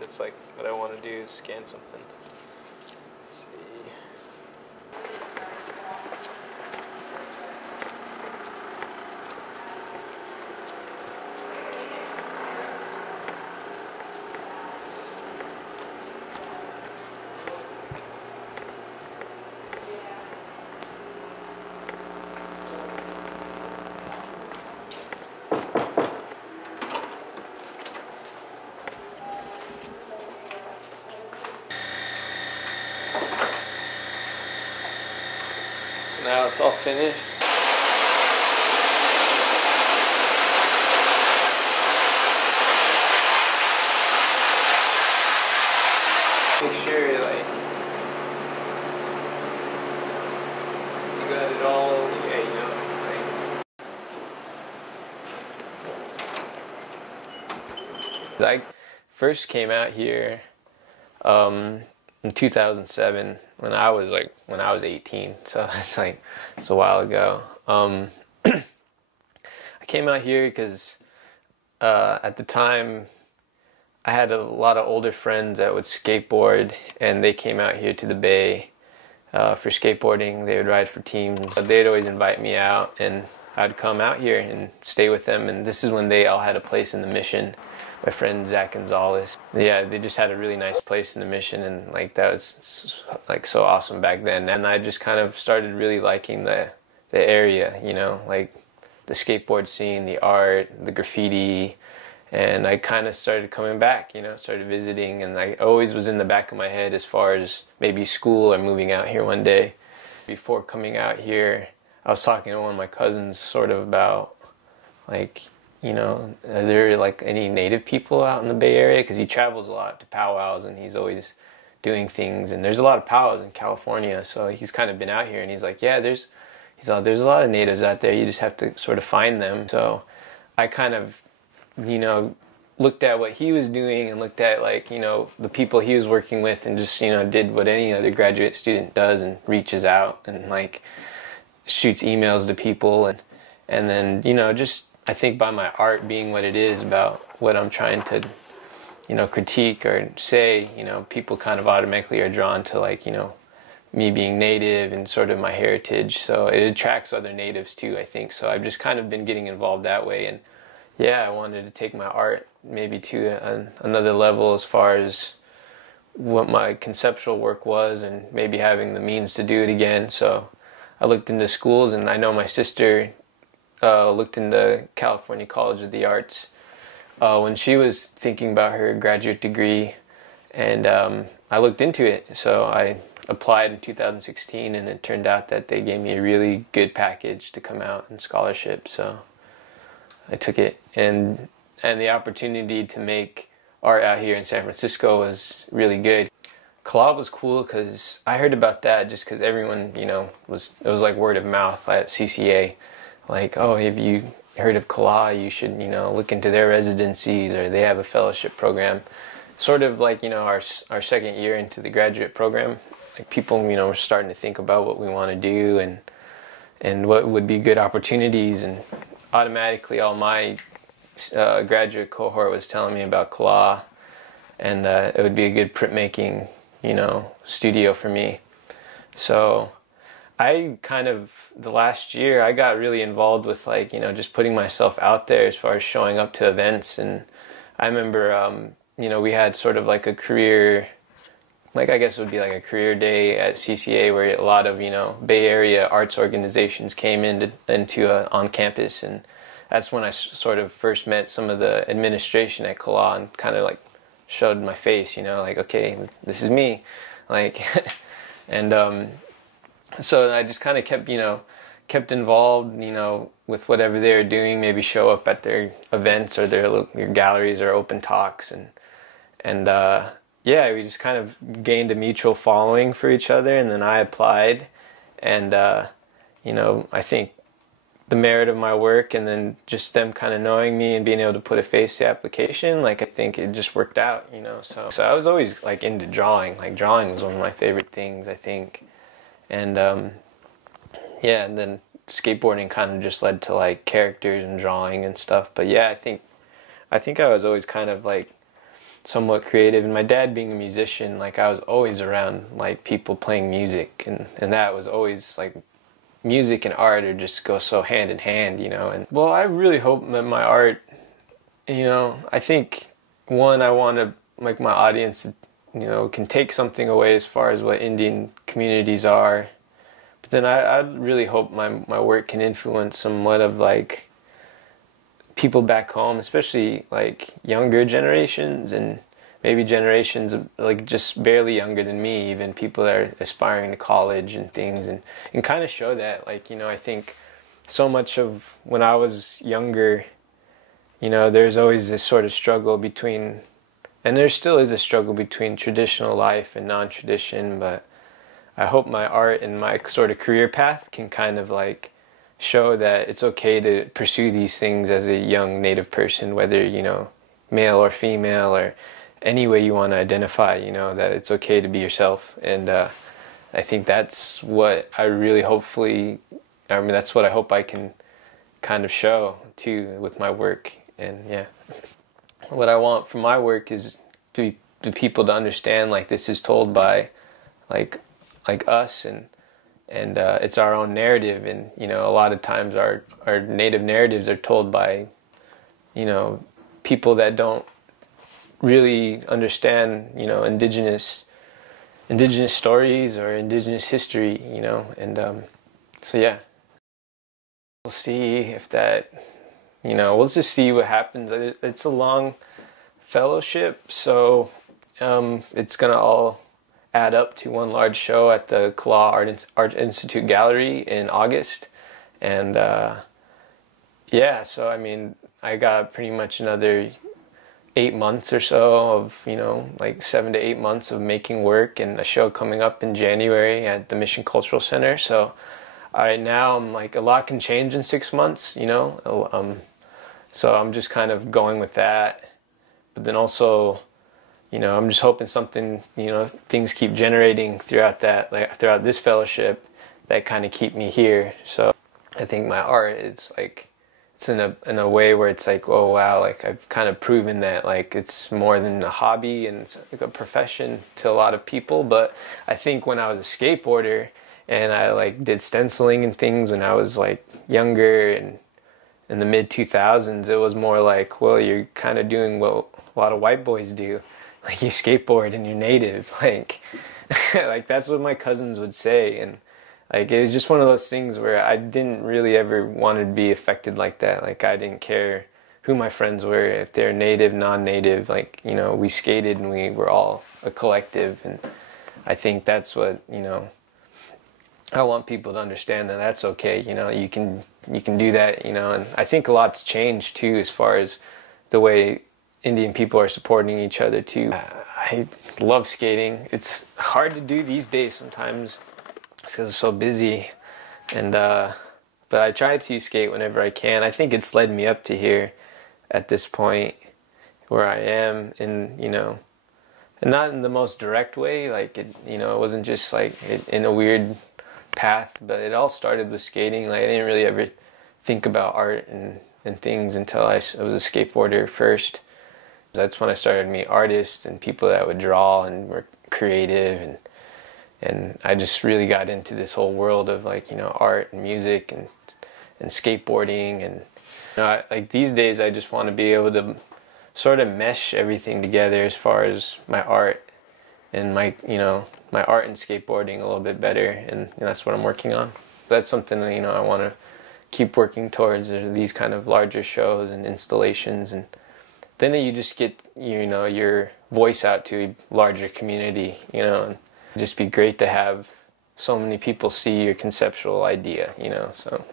It's like what I want to do is scan something. Let's see. Now it's all finished. Make sure you got it all, yeah, you know, I first came out here in 2007 when I was 18, so it's a while ago. I came out here because at the time I had a lot of older friends that would skateboard, and they came out here to the Bay for skateboarding. They would ride for teams. They'd always invite me out, and I'd come out here and stay with them. And this is when they all had a place in the Mission. My friend Zach Gonzalez. Yeah, they just had a really nice place in the Mission, and like that was like so awesome back then. And I just kind of started really liking the area, you know, like the skateboard scene, the art, the graffiti, and I kind of started coming back, you know, started visiting, and I always was in the back of my head as far as maybe school or moving out here one day. Before coming out here, I was talking to one of my cousins sort of about like, you know, are there like any native people out in the Bay Area? Because he travels a lot to powwows and he's always doing things. And there's a lot of powwows in California, so he's kind of been out here and he's like, yeah, there's a lot of natives out there. You just have to sort of find them. So I kind of, you know, looked at what he was doing and looked at like, you know, the people he was working with, and just, you know, did what any other graduate student does and reaches out and like shoots emails to people, and then, you know, just I think by my art being what it is, about what I'm trying to, you know, critique or say, you know, people kind of automatically are drawn to like, you know, me being native and sort of my heritage. So it attracts other natives too, I think. So I've just kind of been getting involved that way. And yeah, I wanted to take my art maybe to another level as far as what my conceptual work was, and maybe having the means to do it again. So I looked into schools, and I know my sister looked into California College of the Arts when she was thinking about her graduate degree, and I looked into it. So I applied in 2016, and it turned out that they gave me a really good package to come out and scholarship. So I took it, and the opportunity to make art out here in San Francisco was really good. Collab was cool because I heard about that just because everyone, you know, it was like word of mouth at CCA. Like, oh, have you heard of Kala? You should, you know, look into their residencies, or they have a fellowship program. Sort of like, you know, our second year into the graduate program, like people, you know, were starting to think about what we want to do and what would be good opportunities, and automatically all my graduate cohort was telling me about Kala, and it would be a good printmaking, you know, studio for me. So I kind of, the last year, I got really involved with like, you know, just putting myself out there as far as showing up to events. And I remember, you know, we had sort of like a career, like I guess it would be like a career day at CCA, where a lot of, you know, Bay Area arts organizations came into on campus. And that's when I sort of first met some of the administration at Kala and kind of like showed my face, you know, like, okay, this is me. Like, and, so I just kind of kept involved, you know, with whatever they were doing. Maybe show up at their events or their galleries or open talks, and yeah, we just kind of gained a mutual following for each other. And then I applied, and you know, I think the merit of my work, and then just them kind of knowing me and being able to put a face to the application, like I think it just worked out, you know. So I was always like into drawing. Like drawing was one of my favorite things, I think. And yeah, and then skateboarding kind of just led to like characters and drawing and stuff. But yeah, I think I was always kind of like somewhat creative. And my dad being a musician, like I was always around like people playing music, and that was always like music and art are just go so hand in hand, you know. And well, I really hope that my art, you know, I think one, I want to like my audience, you know, can take something away as far as what Indian communities are. But then I really hope my work can influence somewhat of like people back home, especially like younger generations and maybe generations of like just barely younger than me, even people that are aspiring to college and things, and kind of show that, like, you know, I think so much of when I was younger, you know, there's always this sort of struggle between, and there still is a struggle between traditional life and non-tradition, but I hope my art and my sort of career path can kind of like show that it's okay to pursue these things as a young Native person, whether, you know, male or female or any way you want to identify, you know, that it's okay to be yourself. And I think that's what I really that's what I hope I can kind of show too with my work. And yeah, what I want from my work is to people to understand, like, this is told by like us, and it's our own narrative. And, you know, a lot of times our Native narratives are told by, you know, people that don't really understand, you know, indigenous stories or indigenous history, you know. And so yeah, we'll see if that, you know, we'll just see what happens. It's a long fellowship, so it's gonna all add up to one large show at the Kala Art Institute Gallery in August. And yeah, so I mean, I got pretty much another 8 months or so of, you know, like 7 to 8 months of making work, and a show coming up in January at the Mission Cultural Center. So right now I'm like, a lot can change in 6 months, you know. So I'm just kind of going with that. But then also, you know, I'm just hoping something, you know, things keep generating throughout that, like throughout this fellowship, that kind of keep me here. So I think my art, it's like, it's in a way where it's like, oh wow, like I've kind of proven that like it's more than a hobby and it's like a profession to a lot of people. But I think when I was a skateboarder and I like did stenciling and things when I was like younger and in the mid 2000s, it was more like, well, you're kind of doing what a lot of white boys do. Like, you skateboard and you're Native, like, like that's what my cousins would say. And like, it was just one of those things where I didn't really ever want to be affected like that. Like, I didn't care who my friends were, if they're Native, non-Native. Like, you know, we skated and we were all a collective. And I think that's what, you know, I want people to understand, that that's okay. You know, you can do that, you know. And I think a lot's changed too, as far as the way Indian people are supporting each other too. I love skating. It's hard to do these days sometimes because it's so busy, and but I try to skate whenever I can. I think it's led me up to here at this point where I am, and, you know, and not in the most direct way, like, it, you know, it wasn't just like in a weird path, but it all started with skating. Like, I didn't really ever think about art and things until I was a skateboarder first. That's when I started to meet artists and people that would draw and were creative, and I just really got into this whole world of, like, you know, art and music and skateboarding. And, you know, like, these days I just want to be able to sort of mesh everything together as far as my art and my, you know, my art and skateboarding a little bit better, and that's what I'm working on. That's something that, you know, I want to keep working towards, these kind of larger shows and installations, and then you just get, you know, your voice out to a larger community, you know. And it'd just be great to have so many people see your conceptual idea, you know, so